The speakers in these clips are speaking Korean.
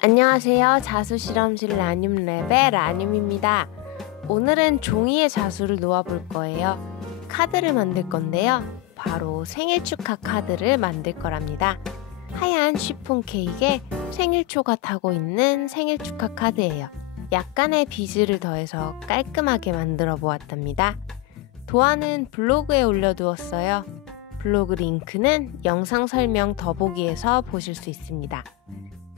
안녕하세요. 자수실험실 라늄랩의 라늄입니다. 오늘은 종이에 자수를 놓아볼 거예요. 카드를 만들 건데요. 바로 생일 축하 카드를 만들 거랍니다. 하얀 쉬폰 케이크에 생일초가 타고 있는 생일 축하 카드예요. 약간의 비즈를 더해서 깔끔하게 만들어 보았답니다. 도안은 블로그에 올려두었어요. 블로그 링크는 영상 설명 더보기에서 보실 수 있습니다.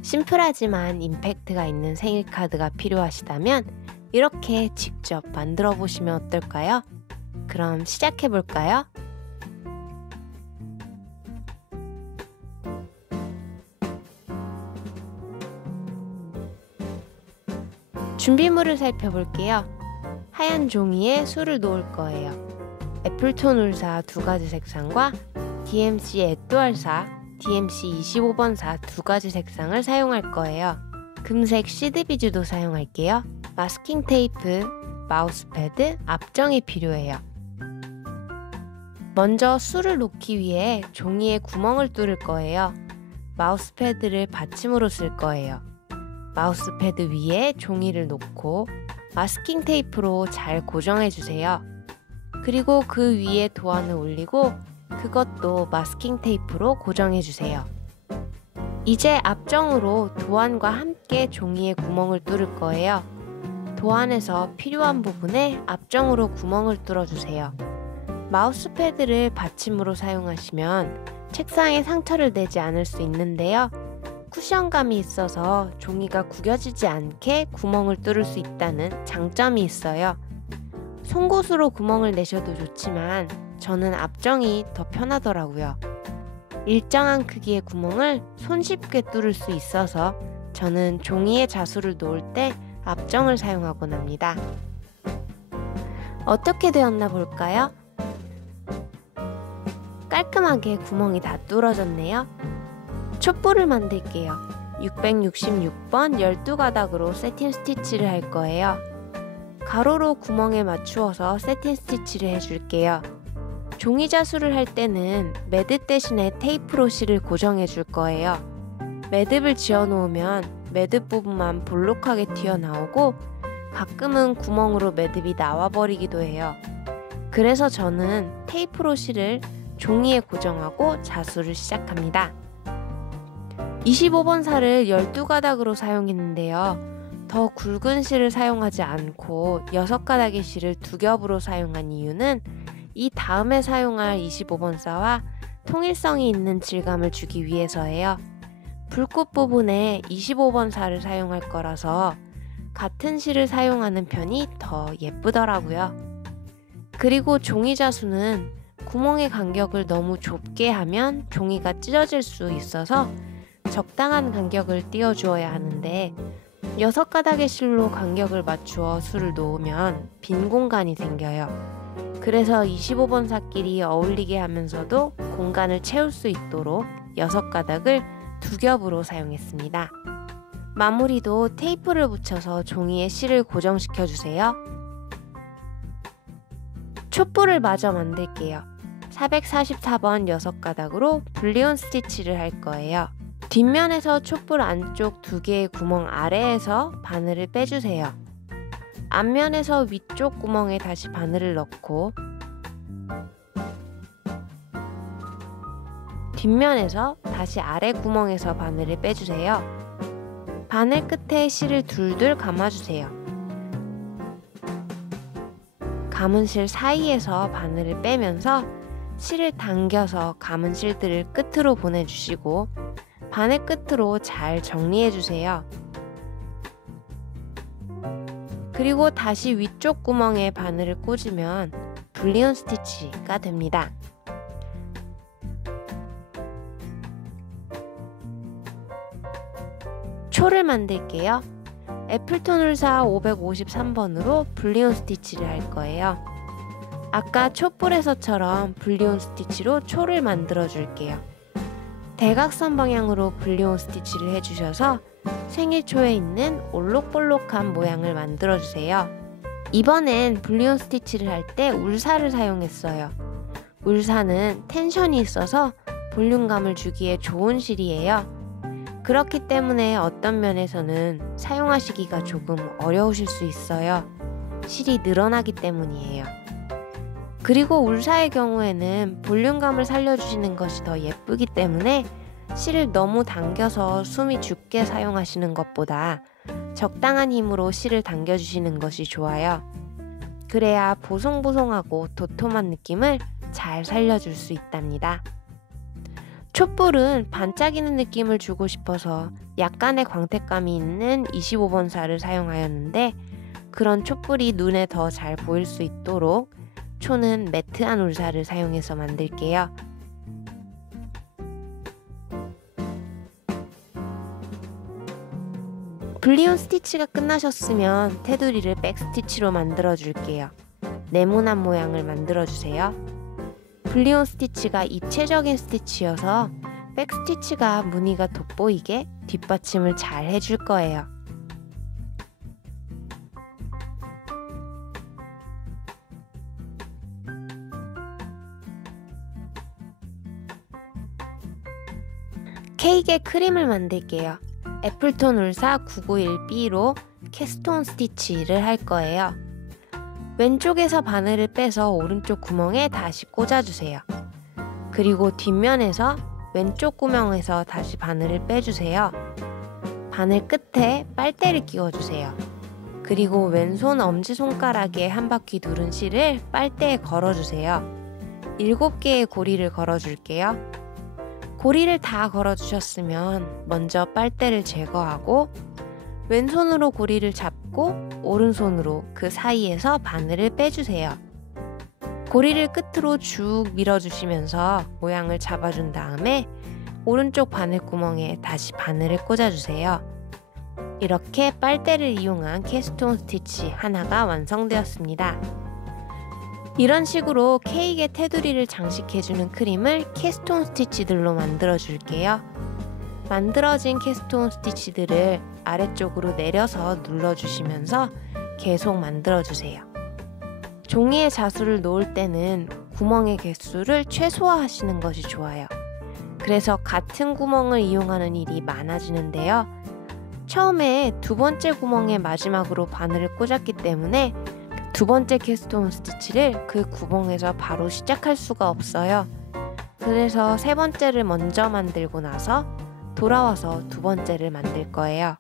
심플하지만 임팩트가 있는 생일 카드가 필요하시다면 이렇게 직접 만들어 보시면 어떨까요? 그럼 시작해 볼까요? 준비물을 살펴볼게요. 하얀 종이에 술을 놓을 거예요. 애플톤 울사 2가지 색상과 DMC 에뚜알사, DMC 25번사 2가지 색상을 사용할 거예요. 금색 시드비즈도 사용할게요. 마스킹 테이프, 마우스패드, 압정이 필요해요. 먼저 술을 놓기 위해 종이에 구멍을 뚫을 거예요. 마우스패드를 받침으로 쓸 거예요. 마우스패드 위에 종이를 놓고 마스킹 테이프로 잘 고정해주세요. 그리고 그 위에 도안을 올리고 그것도 마스킹 테이프로 고정해주세요. 이제 압정으로 도안과 함께 종이에 구멍을 뚫을 거예요. 도안에서 필요한 부분에 압정으로 구멍을 뚫어주세요. 마우스패드를 받침으로 사용하시면 책상에 상처를 내지 않을 수 있는데요. 쿠션감이 있어서 종이가 구겨지지 않게 구멍을 뚫을 수 있다는 장점이 있어요. 송곳으로 구멍을 내셔도 좋지만 저는 압정이 더 편하더라고요. 일정한 크기의 구멍을 손쉽게 뚫을 수 있어서 저는 종이에 자수를 놓을 때 압정을 사용하곤 합니다. 어떻게 되었나 볼까요? 깔끔하게 구멍이 다 뚫어졌네요. 촛불을 만들게요. 666번 12가닥으로 세팅 스티치를 할 거예요. 가로로 구멍에 맞추어서 세팅 스티치를 해줄게요. 종이 자수를 할 때는 매듭 대신에 테이프로 실을 고정해 줄 거예요. 매듭을 지어 놓으면 매듭 부분만 볼록하게 튀어나오고 가끔은 구멍으로 매듭이 나와버리기도 해요. 그래서 저는 테이프로 실을 종이에 고정하고 자수를 시작합니다. 25번 살을 12가닥으로 사용했는데요. 더 굵은 실을 사용하지 않고 6가닥의 실을 2겹으로 사용한 이유는 이 다음에 사용할 25번 사와 통일성이 있는 질감을 주기 위해서예요. 불꽃 부분에 25번 사를 사용할 거라서 같은 실을 사용하는 편이 더 예쁘더라고요. 그리고 종이 자수는 구멍의 간격을 너무 좁게 하면 종이가 찢어질 수 있어서 적당한 간격을 띄워주어야 하는데 6가닥의 실로 간격을 맞추어 술을 놓으면 빈 공간이 생겨요. 그래서 25번 사끼리 어울리게 하면서도 공간을 채울 수 있도록 6가닥을 2겹으로 사용했습니다. 마무리도 테이프를 붙여서 종이에 실을 고정시켜 주세요. 촛불을 마저 만들게요. 444번 6가닥으로 불리온 스티치를 할 거예요. 뒷면에서 촛불 안쪽 2개의 구멍 아래에서 바늘을 빼주세요. 앞면에서 위쪽 구멍에 다시 바늘을 넣고 뒷면에서 다시 아래 구멍에서 바늘을 빼주세요. 바늘 끝에 실을 둘둘 감아주세요. 감은 실 사이에서 바늘을 빼면서 실을 당겨서 감은 실들을 끝으로 보내주시고 바늘 끝으로 잘 정리해주세요. 그리고 다시 위쪽 구멍에 바늘을 꽂으면 불리온 스티치가 됩니다. 초를 만들게요. 애플톤 울사 553번으로 불리온 스티치를 할 거예요. 아까 촛불에서처럼 불리온 스티치로 초를 만들어 줄게요. 대각선 방향으로 불리온 스티치를 해주셔서 생일초에 있는 올록볼록한 모양을 만들어주세요. 이번엔 불리온 스티치를 할 때 울사를 사용했어요. 울사는 텐션이 있어서 볼륨감을 주기에 좋은 실이에요. 그렇기 때문에 어떤 면에서는 사용하시기가 조금 어려우실 수 있어요. 실이 늘어나기 때문이에요. 그리고 울사의 경우에는 볼륨감을 살려주시는 것이 더 예쁘기 때문에 실을 너무 당겨서 숨이 죽게 사용하시는 것보다 적당한 힘으로 실을 당겨주시는 것이 좋아요. 그래야 보송보송하고 도톰한 느낌을 잘 살려줄 수 있답니다. 촛불은 반짝이는 느낌을 주고 싶어서 약간의 광택감이 있는 25번 살을 사용하였는데, 그런 촛불이 눈에 더 잘 보일 수 있도록 초는 매트한 울사를 사용해서 만들게요. 블리온 스티치가 끝나셨으면 테두리를 백스티치로 만들어 줄게요. 네모난 모양을 만들어 주세요. 블리온 스티치가 입체적인 스티치여서 백스티치가 무늬가 돋보이게 뒷받침을 잘 해줄 거예요. 케이크에 크림을 만들게요. 애플톤 울사 991B로 캐스톤 스티치를 할 거예요. 왼쪽에서 바늘을 빼서 오른쪽 구멍에 다시 꽂아주세요. 그리고 뒷면에서 왼쪽 구멍에서 다시 바늘을 빼주세요. 바늘 끝에 빨대를 끼워주세요. 그리고 왼손 엄지손가락에 한 바퀴 두른 실을 빨대에 걸어주세요. 7개의 고리를 걸어줄게요. 고리를 다 걸어주셨으면 먼저 빨대를 제거하고 왼손으로 고리를 잡고 오른손으로 그 사이에서 바늘을 빼주세요. 고리를 끝으로 쭉 밀어주시면서 모양을 잡아준 다음에 오른쪽 바늘구멍에 다시 바늘을 꽂아주세요. 이렇게 빨대를 이용한 캐스톤 스티치 하나가 완성되었습니다. 이런 식으로 케이크의 테두리를 장식해주는 크림을 캐스톤 스티치들로 만들어줄게요. 만들어진 캐스톤 스티치들을 아래쪽으로 내려서 눌러주시면서 계속 만들어주세요. 종이에 자수를 놓을 때는 구멍의 개수를 최소화하시는 것이 좋아요. 그래서 같은 구멍을 이용하는 일이 많아지는데요. 처음에 두 번째 구멍에 마지막으로 바늘을 꽂았기 때문에 두 번째 캐스톤 스티치를 그 구멍에서 바로 시작할 수가 없어요. 그래서 세 번째를 먼저 만들고 나서 돌아와서 두 번째를 만들 거예요.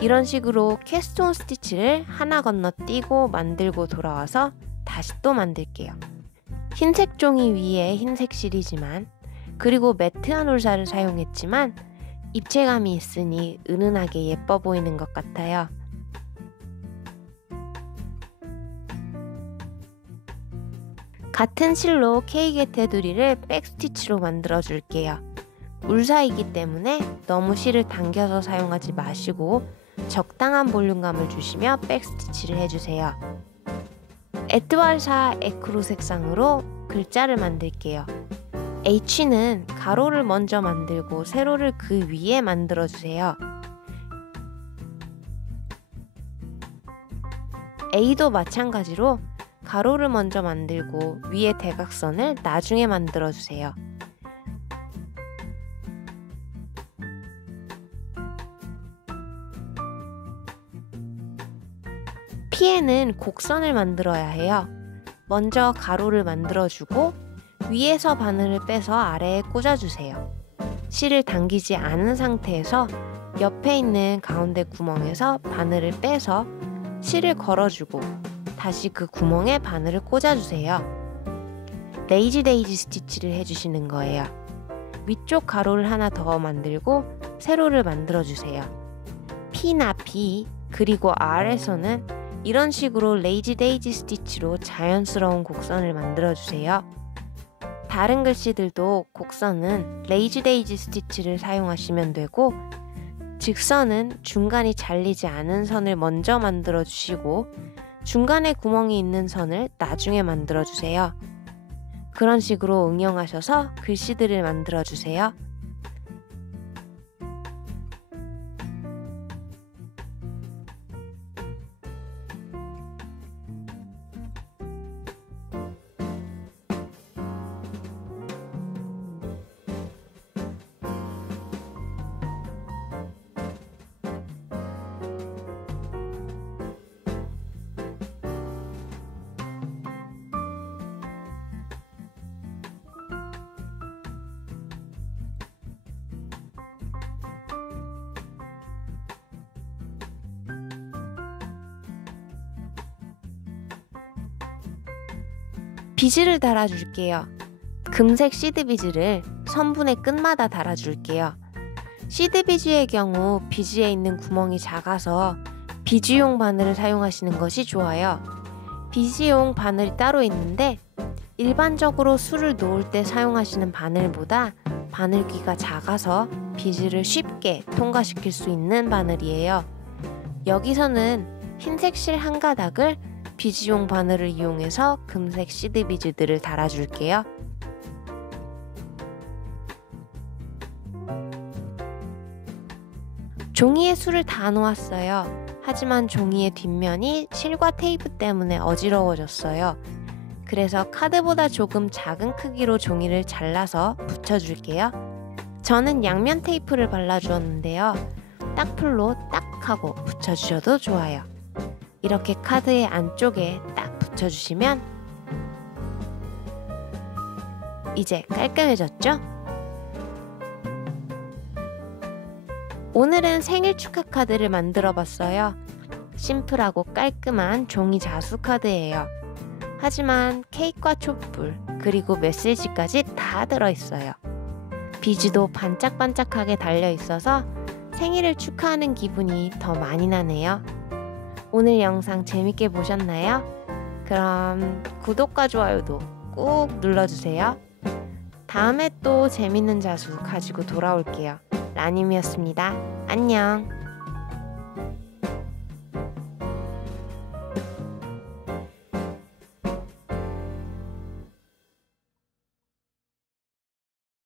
이런 식으로 캐스톤 스티치를 하나 건너뛰고 만들고 돌아와서 다시 또 만들게요. 흰색 종이 위에 흰색 실이지만, 그리고 매트한 울사를 사용했지만 입체감이 있으니 은은하게 예뻐 보이는 것 같아요. 같은 실로 케이크의 테두리를 백스티치로 만들어 줄게요. 울사이기 때문에 너무 실을 당겨서 사용하지 마시고 적당한 볼륨감을 주시며 백스티치를 해주세요. 에뚜알사 에크루 색상으로 글자를 만들게요. H는 가로를 먼저 만들고 세로를 그 위에 만들어주세요. A도 마찬가지로 가로를 먼저 만들고 위에 대각선을 나중에 만들어주세요. P에는 곡선을 만들어야 해요. 먼저 가로를 만들어주고 위에서 바늘을 빼서 아래에 꽂아주세요. 실을 당기지 않은 상태에서 옆에 있는 가운데 구멍에서 바늘을 빼서 실을 걸어주고 다시 그 구멍에 바늘을 꽂아주세요. 레이지 데이지 스티치를 해주시는 거예요. 위쪽 가로를 하나 더 만들고 세로를 만들어주세요. P나 B, 그리고 R에서는 이런 식으로 레이지 데이지 스티치로 자연스러운 곡선을 만들어주세요. 다른 글씨들도 곡선은 레이지 데이지 스티치를 사용하시면 되고, 직선은 중간이 잘리지 않은 선을 먼저 만들어주시고 중간에 구멍이 있는 선을 나중에 만들어주세요. 그런 식으로 응용하셔서 글씨들을 만들어주세요. 비즈를 달아줄게요. 금색 시드 비즈를 선분의 끝마다 달아줄게요. 시드 비즈의 경우 비즈에 있는 구멍이 작아서 비즈용 바늘을 사용하시는 것이 좋아요. 비즈용 바늘이 따로 있는데 일반적으로 술을 놓을 때 사용하시는 바늘보다 바늘귀가 작아서 비즈를 쉽게 통과시킬 수 있는 바늘이에요. 여기서는 흰색 실 한 가닥을 비즈용 바늘을 이용해서 금색 시드 비즈들을 달아줄게요. 종이에 술을 다 놓았어요. 하지만 종이의 뒷면이 실과 테이프 때문에 어지러워졌어요. 그래서 카드보다 조금 작은 크기로 종이를 잘라서 붙여줄게요. 저는 양면 테이프를 발라주었는데요. 딱풀로 딱 하고 붙여주셔도 좋아요. 이렇게 카드의 안쪽에 딱 붙여주시면 이제 깔끔해졌죠? 오늘은 생일 축하 카드를 만들어 봤어요. 심플하고 깔끔한 종이 자수 카드예요. 하지만 케이크와 촛불 그리고 메시지까지 다 들어있어요. 비즈도 반짝반짝하게 달려있어서 생일을 축하하는 기분이 더 많이 나네요. 오늘 영상 재밌게 보셨나요? 그럼 구독과 좋아요도 꾹 눌러주세요. 다음에 또 재밌는 자수 가지고 돌아올게요. 라님이었습니다. 안녕.